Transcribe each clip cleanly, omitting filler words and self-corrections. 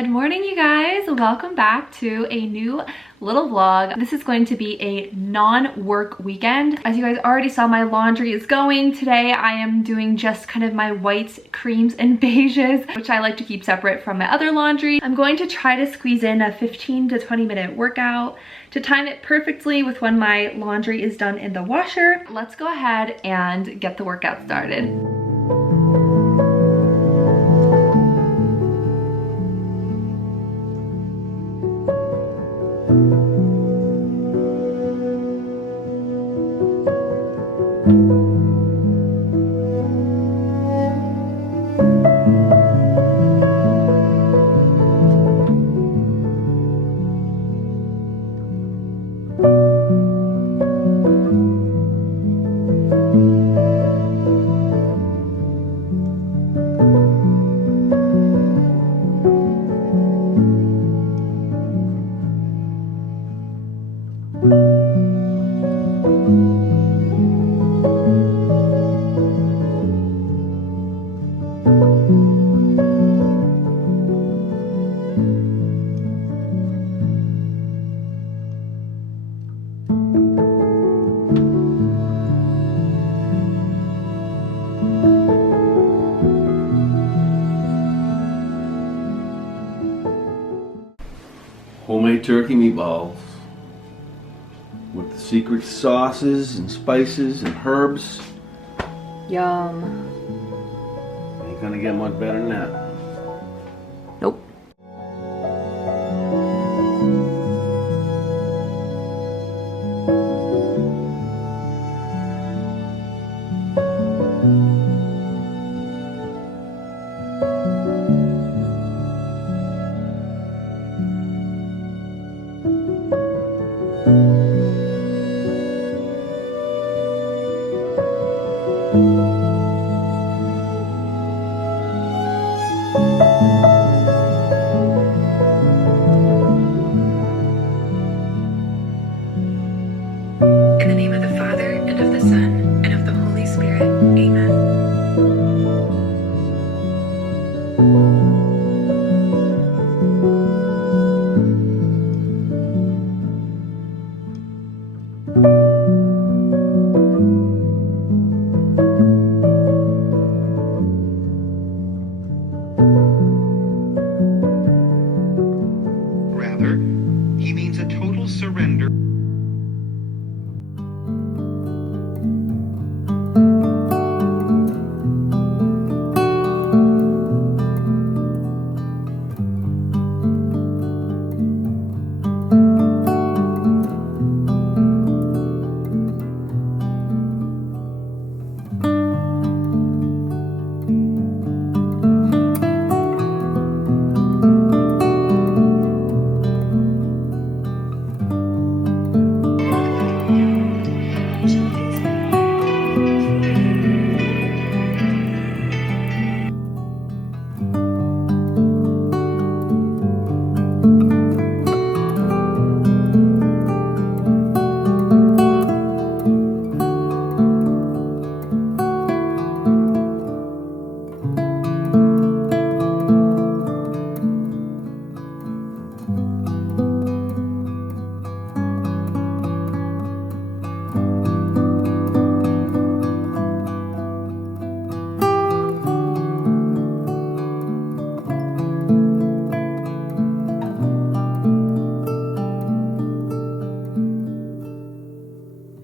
Good morning, you guys. Welcome back to a new little vlog. This is going to be a non-work weekend. As you guys already saw, my laundry is going. Today I am doing just kind of my whites, creams, and beiges, which I like to keep separate from my other laundry. I'm going to try to squeeze in a 15 to 20 minute workout to time it perfectly with when my laundry is done in the washer. Let's go ahead and get the workout started. Homemade turkey meatballs with the secret sauces and spices and herbs. Yum. Ain't gonna get much better than that. Nope. In the name of the Father, and of the Son, and of the Holy Spirit. Amen. Rather, he means a total surrender.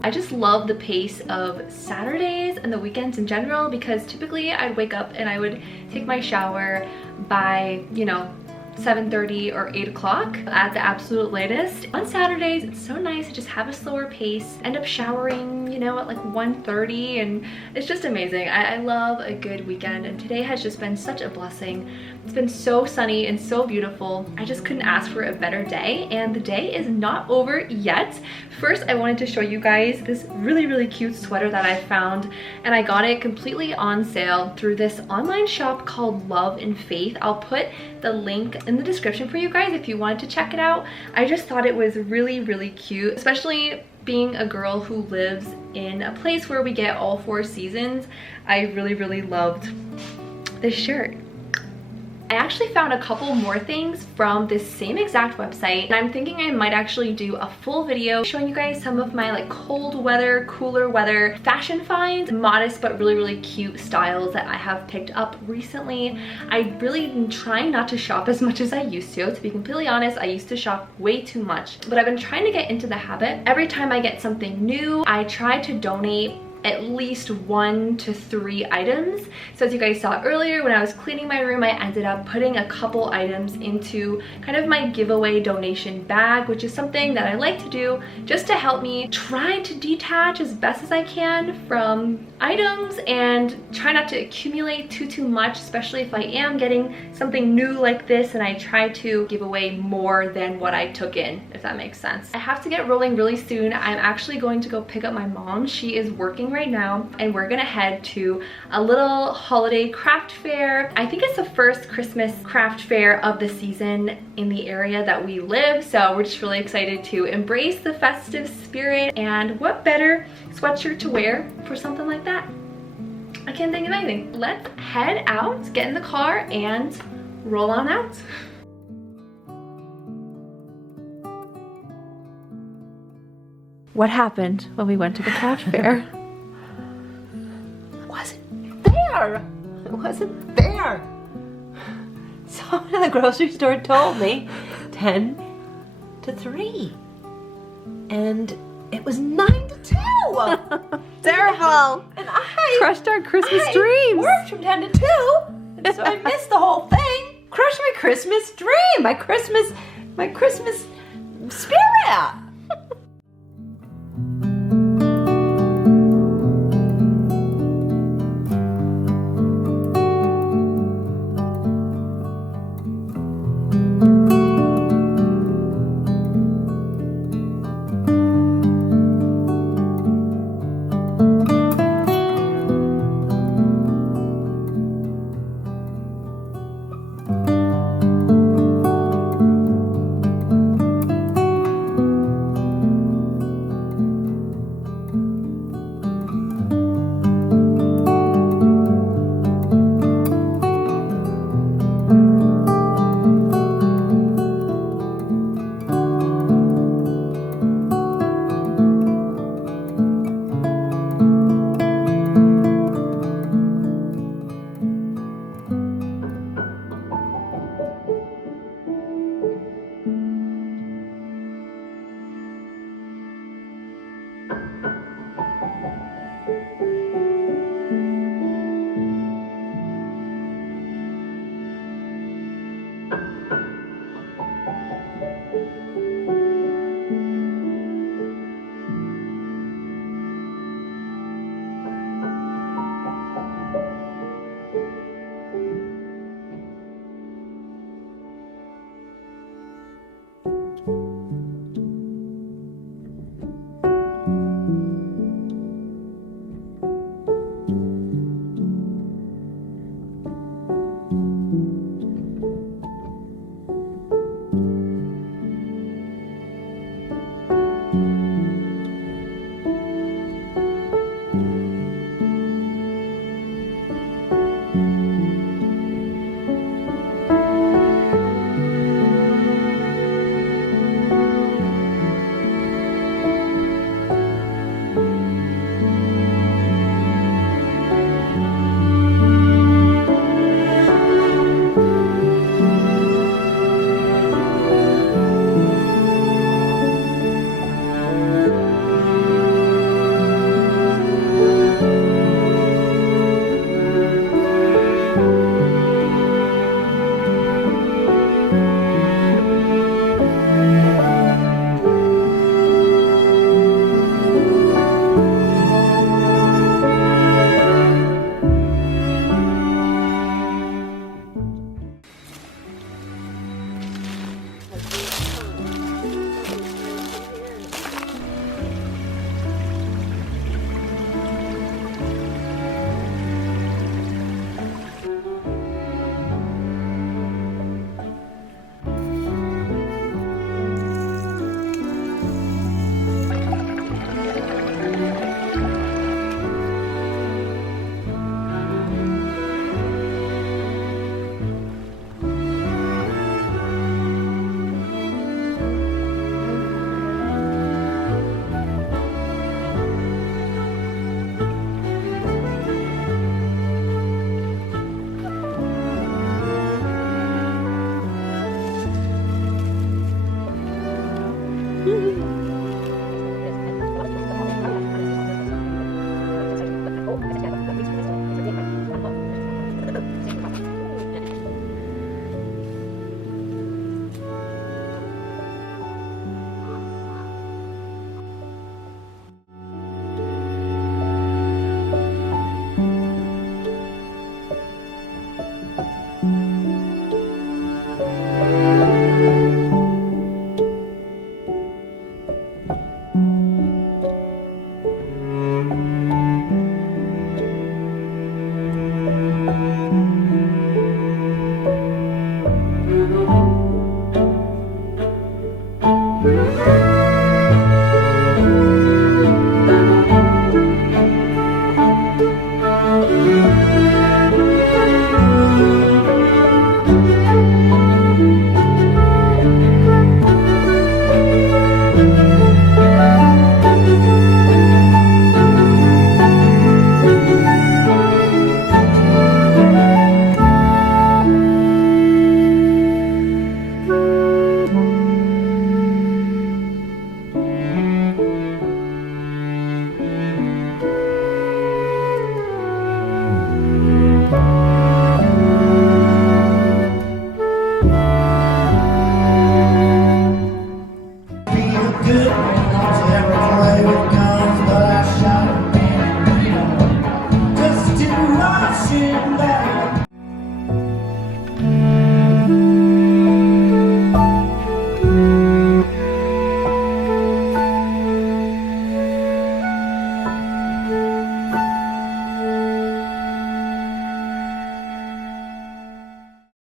I just love the pace of Saturdays and the weekends in general, because typically I'd wake up and I would take my shower by, 7:30 or 8 o'clock at the absolute latest. On Saturdays, it's so nice to just have a slower pace, end up showering, at like 1:30, and it's just amazing. I love a good weekend, and today has just been such a blessing. It's been so sunny and so beautiful. I just couldn't ask for a better day, and the day is not over yet. First, I wanted to show you guys this really cute sweater that I found, and I got it completely on sale through this online shop called Love and Faith. I'll put the link in the description for you guys if you wanted to check it out. I just thought it was really cute, especially being a girl who lives in a place where we get all 4 seasons. I really loved this shirt. I actually found a couple more things from this same exact website, and I'm thinking I might actually do a full video showing you guys some of my like cold weather, cooler weather fashion finds, modest but really cute styles that I have picked up recently. I really am trying not to shop as much as I used to be completely honest. I used to shop way too much, but I've been trying to get into the habit. Every time I get something new, I try to donate at least 1 to 3 items. So as you guys saw earlier, when I was cleaning my room, I ended up putting a couple items into kind of my giveaway donation bag, which is something that I like to do just to help me try to detach as best as I can from items and try not to accumulate too much, especially if I am getting something new like this, and I try to give away more than what I took in, if that makes sense. I have to get rolling really soon. I'm actually going to go pick up my mom. She is working right now, and we're gonna head to a little holiday craft fair. I think it's the first Christmas craft fair of the season in the area that we live, so we're just really excited to embrace the festive spirit, and what better sweatshirt to wear for something like that? I can't think of anything. Let's head out, get in the car, and roll on out. What happened when we went to the craft fair? It wasn't there. Someone in the grocery store told me 10 to 3. And it was 9 to 2. Terrible. And I Crushed our Christmas dreams. worked from 10 to 2. And so I missed the whole thing. Crushed my Christmas dream. My Christmas spirit. remember